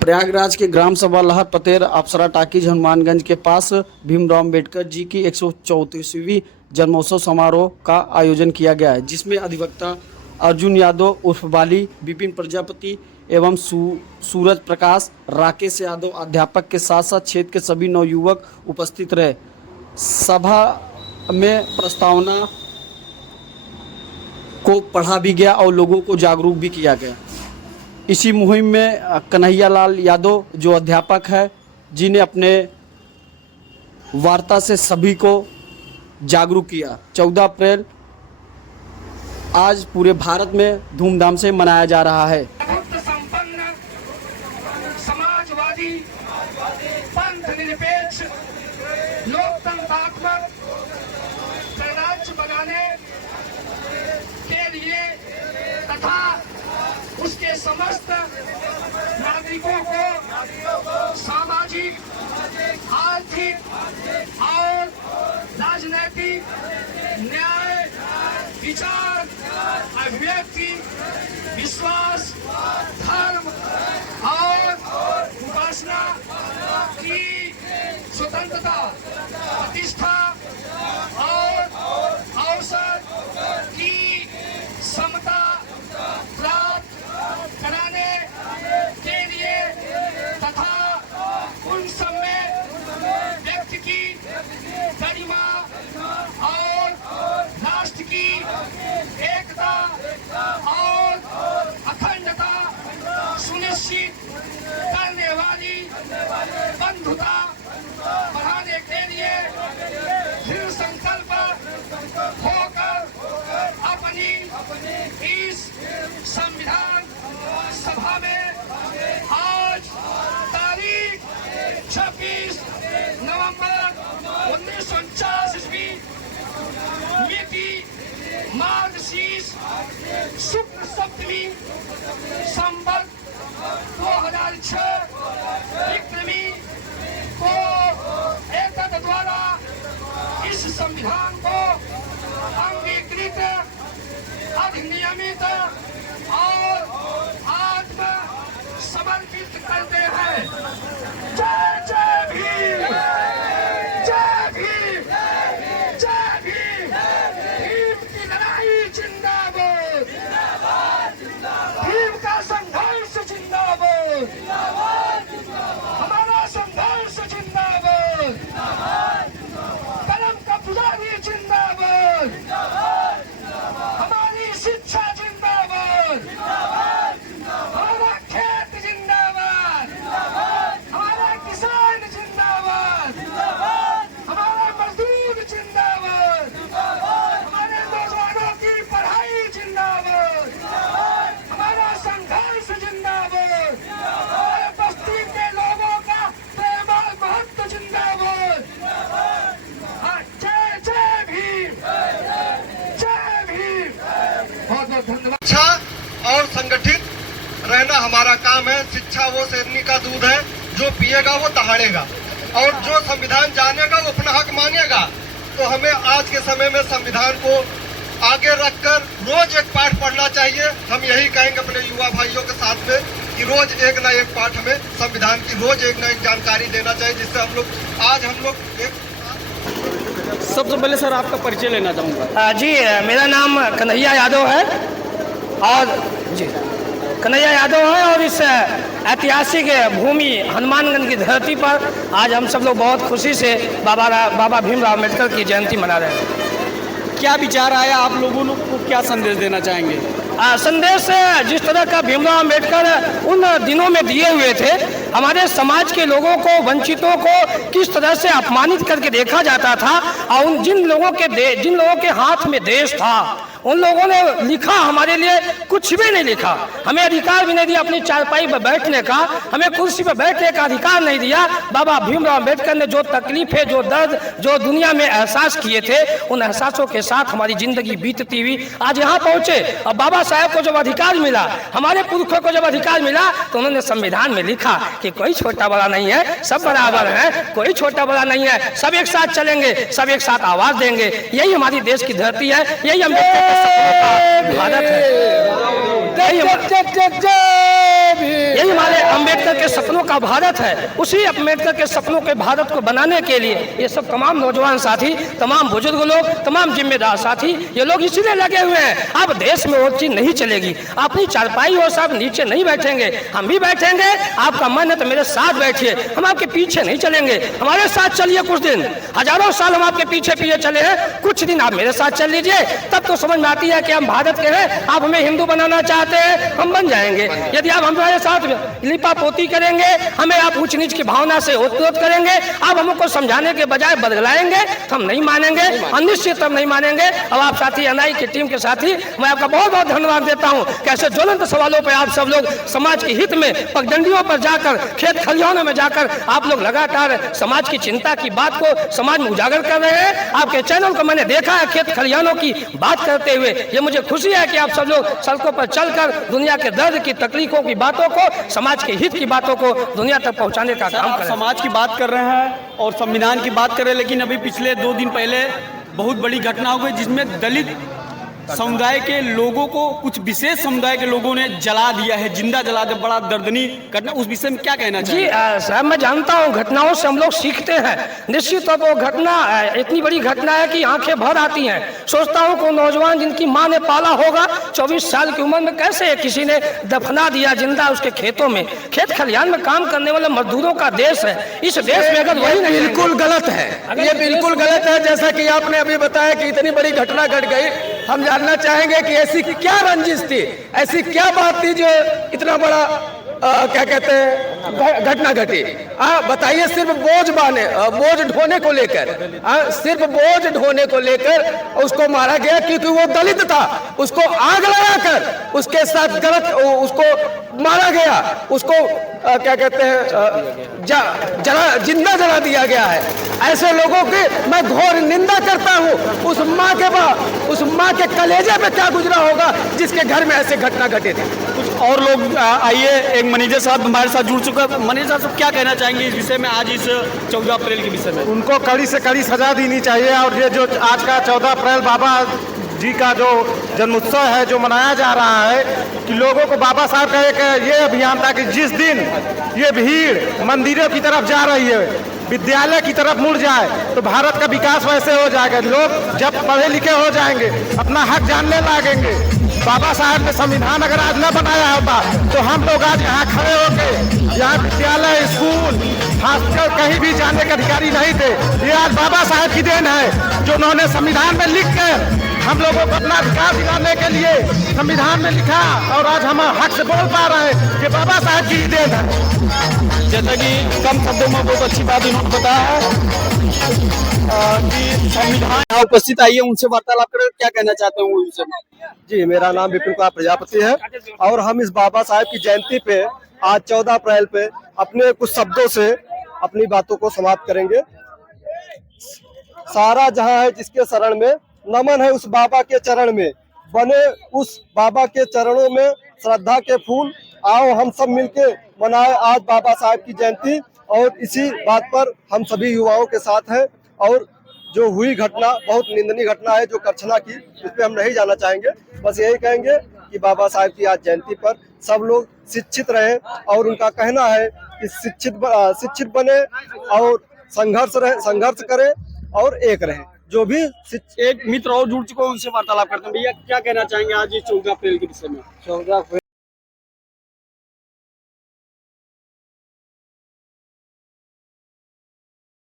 प्रयागराज के ग्राम सभा लहर पतेर अप्सरा टाकीज हनुमानगंज के पास भीमराव अम्बेडकर जी की 134वीं जन्मोत्सव समारोह का आयोजन किया गया है, जिसमें अधिवक्ता अर्जुन यादव उर्फ बाली, विपिन प्रजापति एवं सूरज प्रकाश, राकेश यादव अध्यापक के साथ साथ क्षेत्र के सभी नवयुवक उपस्थित रहे। सभा में प्रस्तावना को पढ़ा भी गया और लोगों को जागरूक भी किया गया। इसी मुहिम में कन्हैया लाल यादव जो अध्यापक है, जिन्हें अपने वार्ता से सभी को जागरूक किया। 14 अप्रैल आज पूरे भारत में धूमधाम से मनाया जा रहा है। संपन्न समाजवादी पंथ निरपेक्ष लोकतंत्रात्मक गणराज्य बनाने के लिए तथा उसके समस्त नागरिकों को सामाजिक, आर्थिक और राजनैतिक न्याय, विचार, अभिव्यक्ति, विश्वास, धर्म और उपासना की स्वतंत्रता, प्रतिष्ठा और अवसर की समता प्राप्त कराने के लिए तथा उन सब में व्यक्ति की गरिमा और राष्ट्र की एकता और अखंडता सुनिश्चित करने वाली बंधुता बढ़ाने के लिए दृढ़ संकल्प होकर अपनी इस संविधान सभा में आज तारीख 26 नवंबर 1949 ईस्वी मिति मार्गशीर्ष शुक्ल सप्तमी संवत 2006 विक्रमी को एतद द्वारा इस संविधान को अंगीकृत, अधिनियमित और आत्म समर्पित करते हैं। जय जय भीम, जय भीम, जय भीम, भीम की लड़ाई जिंदाबाद, भीम का संघर्ष जिंदाबाद, हमारा संघर्ष जिंदाबाद, कलम का पुजारी जिंदाबाद, हमारी शिक्षा जिंदाबाद, हमारा खेत जिंदाबाद, हमारा किसान जिंदाबाद, हमारा मजदूर जिंदाबाद, हमारे नौजवानों की पढ़ाई जिंदाबाद, हमारा संघर्ष जिंदाबाद, हमारे बस्ती के लोगों का प्रेम और महत्व जिंदाबाद। जय जय भीम, जय भीम। बहुत बहुत धन्यवाद। अच्छा और संगठित रहना हमारा काम है। शिक्षा वो शेरनी का दूध है, जो पिएगा वो दहाड़ेगा और जो संविधान जानेगा वो अपना हक मानेगा। तो हमें आज के समय में संविधान को आगे रखकर रोज एक पाठ पढ़ना चाहिए। हम यही कहेंगे अपने युवा भाइयों के साथ में कि रोज एक ना एक पाठ हमें संविधान की रोज एक ना एक जानकारी देना चाहिए, जिससे हम लोग एक। सबसे पहले सर आपका परिचय लेना चाहूँगा। जी, मेरा नाम कन्हैया यादव है और जी कन्हैया यादव है और इस ऐतिहासिक भूमि हनुमानगंज की धरती पर आज हम सब लोग बहुत खुशी से बाबा भीमराव अम्बेडकर की जयंती मना रहे हैं। क्या विचार आया, आप लोगों को क्या संदेश देना चाहेंगे? संदेश जिस तरह का भीमराव अम्बेडकर उन दिनों में दिए हुए थे, हमारे समाज के लोगों को, वंचितों को किस तरह से अपमानित करके देखा जाता था और जिन लोगों के हाथ में देश था, उन लोगों ने लिखा, हमारे लिए कुछ भी नहीं लिखा। हमें अधिकार भी नहीं दिया अपनी चारपाई पर बैठने का, हमें कुर्सी पर बैठने का अधिकार नहीं दिया। बाबा भीमराव अम्बेडकर ने जो तकलीफें, जो दर्द, जो दुनिया में एहसास किए थे, उन एहसासों के साथ हमारी जिंदगी बीतती हुई आज यहाँ पहुंचे। और बाबा साहब को जब अधिकार मिला, हमारे पुरखों को जब अधिकार मिला, तो उन्होंने संविधान में लिखा कि कोई छोटा बड़ा नहीं है, सब बराबर है, कोई छोटा बड़ा नहीं है, सब एक साथ चलेंगे, सब एक साथ आवाज देंगे। यही हमारी देश की धरती है, यही अम्बेडकर भारत है, यही हमारे अम्बेडकर के सपनों का भारत है, उसी अम्बेडकर के सपनों के भारत को बनाने के लिए ये सब तमाम नौजवान साथी, तमाम बुजुर्ग लोग, तमाम जिम्मेदार साथी, ये लोग इसीलिए लगे हुए हैं। अब देश में वो चीज नहीं चलेगी, अपनी चारपाई और साहब नीचे नहीं बैठेंगे, हम भी बैठेंगे। आपका मन है तो मेरे साथ बैठिए, हम आपके पीछे नहीं चलेंगे, हमारे साथ चलिए। कुछ दिन, हजारों साल हम आपके पीछे पीछे चले हैं, कुछ दिन आप मेरे साथ चल लीजिए, तब तो समझ में आती है कि हम भारत के हैं। आप हमें हिंदू बनाना चाहते हैं, हम बन जाएंगे। यदि आप हमारे साथ लिपा पोती करेंगे, हमें आप ऊंच नीच की भावना से ओत-प्रोत करेंगे, आप हमको समझाने के बजाय बदलाएंगे, तो हम नहीं मानेंगे, अनिश्चित हम नहीं मानेंगे। अब आप साथी एनआई की टीम के साथी, मैं आपका बहुत बहुत धन्यवाद देता हूं। कैसे ज्वलंत सवालों पर आप सब लोग समाज के हित में पगडंडियों पर जाकर, खेत खलिहानों में जाकर आप लोग लगातार समाज की चिंता की बात को समाज में उजागर कर रहे हैं। आपके चैनल को मैंने देखा है खेत खलिहानों की बात करते हुए, ये मुझे खुशी है कि आप सब लोग सड़कों पर चलकर दुनिया के दर्द की, तकलीफों की बातों को, समाज के हित की बातों को दुनिया तक पहुंचाने का काम कर रहे हैं। समाज की बात कर रहे हैं और संविधान की बात कर रहे हैं, लेकिन अभी पिछले 2 दिन पहले बहुत बड़ी घटना हो गई जिसमें दलित समुदाय के लोगों को, कुछ विशेष समुदाय के लोगों ने जला दिया है, जिंदा जला दिया। बड़ा दर्दनीय घटना, उस विषय में क्या कहना चाहिए? जी साहब, मैं जानता हूँ घटनाओं से हम लोग सीखते हैं। निश्चित तौर पर घटना इतनी बड़ी घटना है कि आंखें भर आती हैं। सोचता हूँ कि नौजवान जिनकी माँ ने पाला होगा, 24 साल की उम्र में कैसे किसी ने दफना दिया जिंदा उसके खेतों में। खेत खलिहान में काम करने वाले मजदूरों का देश है। इस देश में अगर वही नहीं, बिल्कुल गलत है, ये बिल्कुल गलत है। जैसा कि आपने अभी बताया कि इतनी बड़ी घटना घट गई, हम जानना चाहेंगे कि ऐसी क्या रंजिश थी, ऐसी क्या बात थी जो इतना बड़ा क्या कहते हैं घटना घटी। बताइए, सिर्फ बोझ ढोने को लेकर, सिर्फ बोझ ढोने को लेकर उसको मारा गया क्योंकि वो दलित था। उसको आग लगाकर उसके साथ गलत उसको मारा गया, उसको क्या कहते हैं जिंदा जला दिया गया है। ऐसे लोगों की मैं घोर निंदा करता हूँ। उस माँ के कलेजे पे क्या गुजरा होगा जिसके घर में ऐसे घटना घटी थी। कुछ और लोग आइए, एक मैनेजर साहब हमारे साथ जुड़ चुका है। मैनेजर साहब क्या कहना चाहेंगे इस विषय में, आज इस 14 अप्रैल के विषय में? उनको कड़ी से कड़ी सजा देनी चाहिए। और ये जो आज का 14 अप्रैल बाबा जी का जो जन्मोत्सव है जो मनाया जा रहा है, कि लोगों को बाबा साहब का एक ये अभियान था कि जिस दिन ये भीड़ मंदिरों की तरफ जा रही है, विद्यालय की तरफ मुड़ जाए, तो भारत का विकास वैसे हो जाएगा। लोग जब पढ़े लिखे हो जाएंगे, अपना हक जानने लगेंगे। बाबा साहब ने संविधान अगर आज न बनाया होता तो हम लोग आज यहाँ खड़े होके, यहाँ विद्यालय, स्कूल, हॉस्पिटल कहीं भी जाने के अधिकारी नहीं थे। ये आज बाबा साहब की देन है जो उन्होंने संविधान में लिख कर हम लोगों को अपना अधिकार दिलाने के लिए संविधान में लिखा, और आज हम हक से बोल पा रहे हैं। ये बाबा साहब की देन है। जैसा कि कम शब्दों में बहुत अच्छी बात इन्होंने बताया है कि संविधान उपस्थित आइए, उनसे वार्तालाप करें, क्या कहना चाहते हैं वो विषय में? जी, मेरा नाम विपिन कुमार प्रजापति है और हम इस बाबा साहब की जयंती पे आज 14 अप्रैल पे अपने कुछ शब्दों से अपनी बातों को समाप्त करेंगे। सारा जहां है जिसके शरण में, नमन है उस बाबा के चरण में, बने उस बाबा के चरणों में श्रद्धा के फूल। आओ हम सब मिलके मनाए आज बाबा साहब की जयंती। और इसी बात पर हम सभी युवाओं के साथ हैं। और जो हुई घटना बहुत निंदनीय घटना है जो करछना की, उस पर हम नहीं जाना चाहेंगे। बस यही कहेंगे कि बाबा साहब की आज जयंती पर सब लोग शिक्षित रहे, और उनका कहना है कि शिक्षित बने और संघर्ष करें और एक रहे। जो भी एक मित्र और जुड़ चुके हैं, उनसे वार्तालाप करते हैं। भैया क्या कहना चाहेंगे आज इस 14 अप्रैल के विषय में? 14 अप्रैल